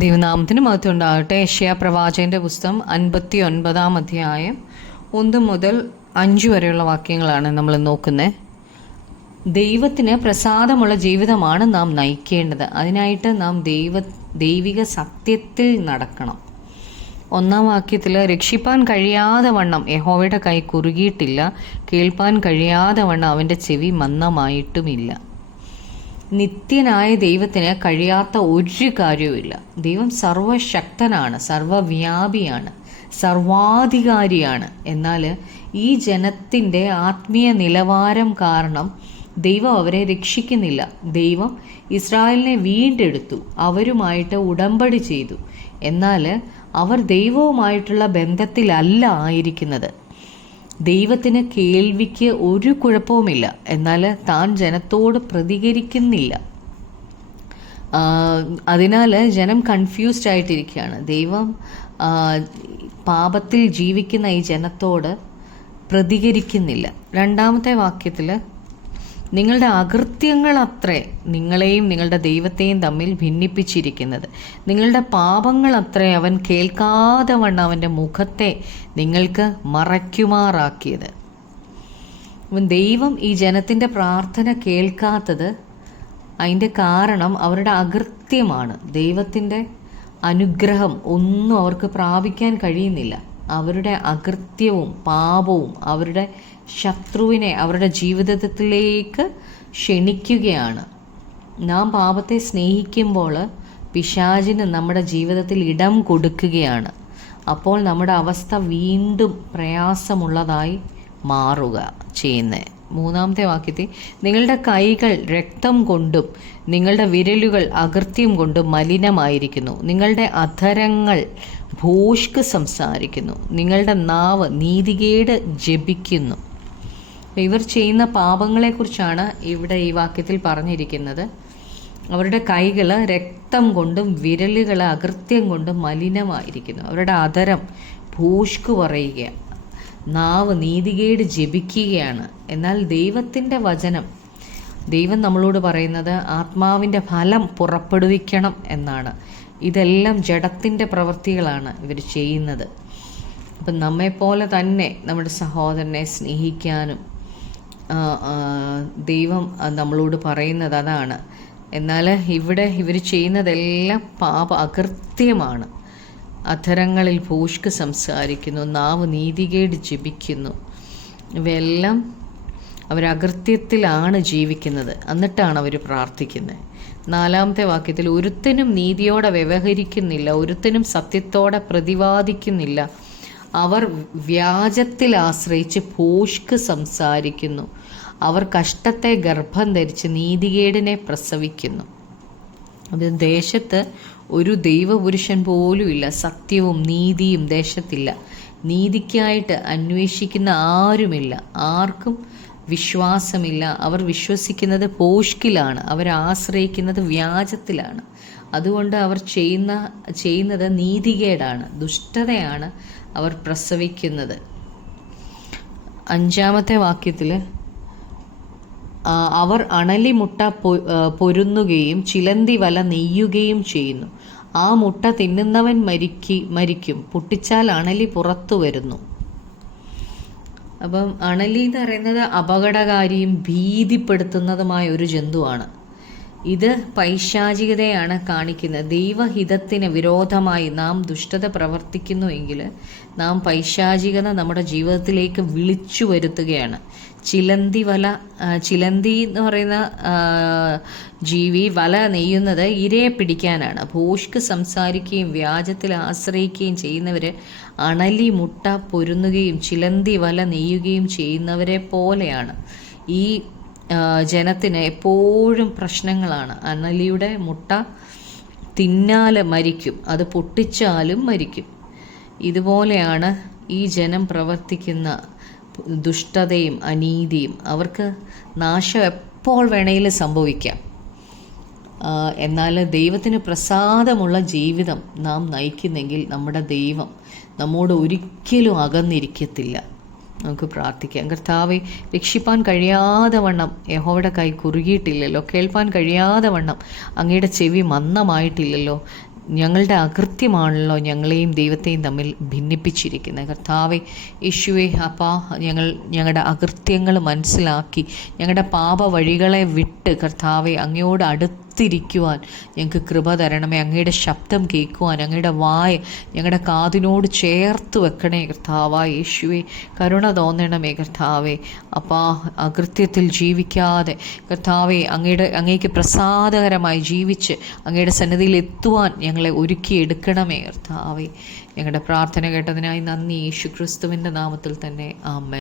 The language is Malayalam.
ദൈവനാമത്തിന് മഹത്വം ഉണ്ടാകട്ടെ. യെശയ്യാ പ്രവാചകന്റെ പുസ്തകം 59 അധ്യായം 1 മുതൽ 5 വരെയുള്ള വാക്യങ്ങളാണ് നമ്മൾ നോക്കുന്നത്. ദൈവത്തിന് പ്രസാദമുള്ള ജീവിതമാണ് നാം നയിക്കേണ്ടത്. അതിനായിട്ട് നാം ദൈവിക സത്യത്തിൽ നടക്കണം. 1 വാക്യത്തിൽ രക്ഷിപ്പാൻ കഴിയാതെ വണ്ണം യഹോവയുടെ കൈ കുറുകിയിട്ടില്ല, കേൾപ്പാൻ കഴിയാതെ വണ്ണം അവൻ്റെ ചെവി മന്ദമായിട്ടുമില്ല. നിത്യനായ ദൈവത്തിന് കഴിയാത്ത ഒരു കാര്യവുമില്ല. ദൈവം സർവശക്തനാണ്, സർവവ്യാപിയാണ്, സർവാധികാരിയാണ്. എന്നാൽ ഈ ജനത്തിൻ്റെ ആത്മീയ നിലവാരം കാരണം ദൈവം അവരെ രക്ഷിക്കുന്നില്ല. ദൈവം ഇസ്രായേലിനെ വീണ്ടെടുത്തു, അവരുമായിട്ട് ഉടമ്പടി ചെയ്തു. എന്നാൽ അവർ ദൈവവുമായിട്ടുള്ള ബന്ധത്തിലല്ല ആയിരിക്കുന്നത്. ദൈവത്തിന് കേൾവിക്ക് ഒരു കുഴപ്പവുമില്ല, എന്നാൽ താൻ ജനത്തോട് പ്രതികരിക്കുന്നില്ല. അതിനാൽ ജനം കൺഫ്യൂസ്ഡ് ആയിട്ടിരിക്കുകയാണ്. ദൈവം പാപത്തിൽ ജീവിക്കുന്ന ഈ ജനത്തോട് പ്രതികരിക്കുന്നില്ല. 2 വാക്യത്തിൽ നിങ്ങളുടെ അകൃത്യങ്ങൾ അത്രേ നിങ്ങളെയും നിങ്ങളുടെ ദൈവത്തെയും തമ്മിൽ ഭിന്നിപ്പിച്ചിരിക്കുന്നത്. നിങ്ങളുടെ പാപങ്ങൾ അത്രേ അവൻ കേൾക്കാതെ വണ്ണം അവൻ്റെ മുഖത്തെ നിങ്ങൾക്ക് മറയ്ക്കുമാറാക്കിയത്. ദൈവം ഈ ജനത്തിൻ്റെ പ്രാർത്ഥന കേൾക്കാത്തത് അതിൻ്റെ കാരണം അവരുടെ അകൃത്യമാണ്. ദൈവത്തിൻ്റെ അനുഗ്രഹം ഒന്നും അവർക്ക് പ്രാപിക്കാൻ കഴിയുന്നില്ല. അവരുടെ അകൃത്യവും പാപവും അവരുടെ ശത്രുവിനെ അവരുടെ ജീവിതത്തിലേക്ക് ക്ഷണിക്കുകയാണ്. നാം പാപത്തെ സ്നേഹിക്കുമ്പോൾ പിശാചിന് നമ്മുടെ ജീവിതത്തിൽ ഇടം കൊടുക്കുകയാണ്. അപ്പോൾ നമ്മുടെ അവസ്ഥ വീണ്ടും പ്രയാസമുള്ളതായി മാറുക ചെയ്യുന്നത്. 3 വാക്യത്തിൽ നിങ്ങളുടെ കൈകൾ രക്തം കൊണ്ടും നിങ്ങളുടെ വിരലുകൾ അകൃത്യം കൊണ്ടും മലിനമായിരിക്കുന്നു. നിങ്ങളുടെ അധരങ്ങൾ ഭോഷ്ക് സംസാരിക്കുന്നു. നിങ്ങളുടെ നാവ് നീതികേട് ജപിക്കുന്നു. ഇവർ ചെയ്യുന്ന പാപങ്ങളെക്കുറിച്ചാണ് ഇവിടെ ഈ വാക്യത്തിൽ പറഞ്ഞിരിക്കുന്നത്. അവരുടെ കൈകൾ രക്തം കൊണ്ടും വിരലുകൾ അകൃത്യം കൊണ്ടും മലിനമായിരിക്കുന്നു. അവരുടെ അധരം ഭോഷ്ക് പറയുക, നാവ് നീതികേട് ജപിക്കുകയാണ്. എന്നാൽ ദൈവത്തിൻ്റെ വചനം, ദൈവം നമ്മളോട് പറയുന്നത് ആത്മാവിൻ്റെ ഫലം പുറപ്പെടുവിക്കണം എന്നാണ്. ഇതെല്ലാം ജഡത്തിൻ്റെ പ്രവൃത്തികളാണ് ഇവർ ചെയ്യുന്നത്. അപ്പം നമ്മെപ്പോലെ തന്നെ നമ്മുടെ സഹോദരനെ സ്നേഹിക്കാനും ദൈവം നമ്മളോട് പറയുന്നത് അതാണ്. എന്നാൽ ഇവിടെ ഇവർ ചെയ്യുന്നതെല്ലാം അകൃത്യമാണ്. അധരങ്ങളിൽ ഭോഷ്ക് സംസാരിക്കുന്നു, നാവ് നീതികേട് ജപിക്കുന്നു. ഇവയെല്ലാം അവരകൃത്യത്തിലാണ് ജീവിക്കുന്നത്. എന്നിട്ടാണ് അവർ പ്രാർത്ഥിക്കുന്നത്. 4 വാക്യത്തിൽ ഒരുത്തനും നീതിയോടെ വ്യവഹരിക്കുന്നില്ല, ഒരുത്തനും സത്യത്തോടെ പ്രതിവാദിക്കുന്നില്ല. അവർ വ്യാജത്തിൽ ആശ്രയിച്ച് ഭോഷ്ക് സംസാരിക്കുന്നു. അവർ കഷ്ടത്തെ ഗർഭം ധരിച്ച് നീതികേടിനെ പ്രസവിക്കുന്നു. അത് ദേശത്ത് ഒരു ദൈവപുരുഷൻ പോലുമില്ല. സത്യവും നീതിയും ദേശത്തില്ല. നീതിക്കായിട്ട് അന്വേഷിക്കുന്ന ആരുമില്ല. ആർക്കും വിശ്വാസമില്ല. അവർ വിശ്വസിക്കുന്നത് ഭോഷ്കിലാണ്, അവർ ആശ്രയിക്കുന്നത് വ്യാജത്തിലാണ്. അതുകൊണ്ട് അവർ ചെയ്യുന്നത് നീതികേടാണ്, ദുഷ്ടതയാണ് അവർ പ്രസവിക്കുന്നത്. 5 വാക്യത്തിൽ അവർ അണലിമുട്ട പൊരുന്നുകയും ചിലന്തി വല നെയ്യുകയും ചെയ്യുന്നു. ആ മുട്ട തിന്നുന്നവൻ മരിക്കും, പൊട്ടിച്ചാൽ അണലി പുറത്തു വരുന്നു. അപ്പം അണലി എന്ന് പറയുന്നത് അപകടകാരിയും ഭീതിപ്പെടുത്തുന്നതുമായ ഒരു ജന്തുവാണ്. ഇത് പൈശാചികതയാണ് കാണിക്കുന്നത്. ദൈവഹിതത്തിന് വിരോധമായി നാം ദുഷ്ടത പ്രവർത്തിക്കുന്നുവെങ്കിൽ നാം പൈശാചികത നമ്മുടെ ജീവിതത്തിലേക്ക് വിളിച്ചു വരുത്തുകയാണ്. ചിലന്തി എന്ന് പറയുന്ന ജീവി വല നെയ്യുന്നത് ഇരയെ പിടിക്കാനാണ്. ഭോഷ്ക് സംസാരിക്കുകയും വ്യാജത്തിൽ ആശ്രയിക്കുകയും ചെയ്യുന്നവർ അണലി മുട്ട പൊരുന്നുകയും ചിലന്തി വല നെയ്യുകയും ചെയ്യുന്നവരെ പോലെയാണ്. ഈ ജനത്തിന് എപ്പോഴും പ്രശ്നങ്ങളാണ്. അണലിയുടെ മുട്ട തിന്നാൽ മരിക്കും, അത് പൊട്ടിച്ചാലും മരിക്കും. ഇതുപോലെയാണ് ഈ ജനം പ്രവർത്തിക്കുന്ന ദുഷ്ടതയും അനീതിയും. അവർക്ക് നാശം എപ്പോൾ വേണമെങ്കിലും സംഭവിക്കാം. എന്നാൽ ദൈവത്തിന് പ്രസാദമുള്ള ജീവിതം നാം നയിക്കുന്നെങ്കിൽ നമ്മുടെ ദൈവം നമ്മോട് ഒരിക്കലും അകന്നിരിക്കത്തില്ല. നമുക്ക് പ്രാർത്ഥിക്കാം. കർത്താവെ, രക്ഷിപ്പാൻ കഴിയാതെ വണ്ണം യഹോവയുടെ കൈ കുറുകിയിട്ടില്ലല്ലോ, കേൾപ്പാൻ കഴിയാതെ വണ്ണം അങ്ങയുടെ ചെവി മന്ദമായിട്ടില്ലല്ലോ. ഞങ്ങളുടെ അകൃത്യമാണല്ലോ ഞങ്ങളെയും ദൈവത്തെയും തമ്മിൽ ഭിന്നിപ്പിച്ചിരിക്കുന്നത്. കർത്താവെ യേശുവേ, അപ്പാ, ഞങ്ങളുടെ അകൃത്യങ്ങൾ മനസ്സിലാക്കി ഞങ്ങളുടെ പാപ വഴികളെ വിട്ട് കർത്താവെ അങ്ങയോട് അടുത്തിരിക്കുവാൻ ഞങ്ങൾക്ക് കൃപ തരണമേ. അങ്ങയുടെ ശബ്ദം കേൾക്കുവാൻ അങ്ങയുടെ വായ ഞങ്ങളുടെ കാതിനോട് ചേർത്ത് വെക്കണേ കർത്താവായ യേശുവേ. കരുണ തോന്നണമേ കർത്താവെ. അപ്പാ, അകൃത്യത്തിൽ ജീവിക്കാതെ കർത്താവെ അങ്ങേക്ക് പ്രസാദകരമായി ജീവിച്ച് അങ്ങയുടെ സന്നിധിയിൽ എത്തുവാൻ ഞങ്ങളെ ഒരുക്കിയെടുക്കണമേ കർത്താവെ. ഞങ്ങളുടെ പ്രാർത്ഥന കേട്ടതിനായി നന്ദി. യേശു ക്രിസ്തുവിൻ്റെ നാമത്തിൽ തന്നെ ആമേൻ.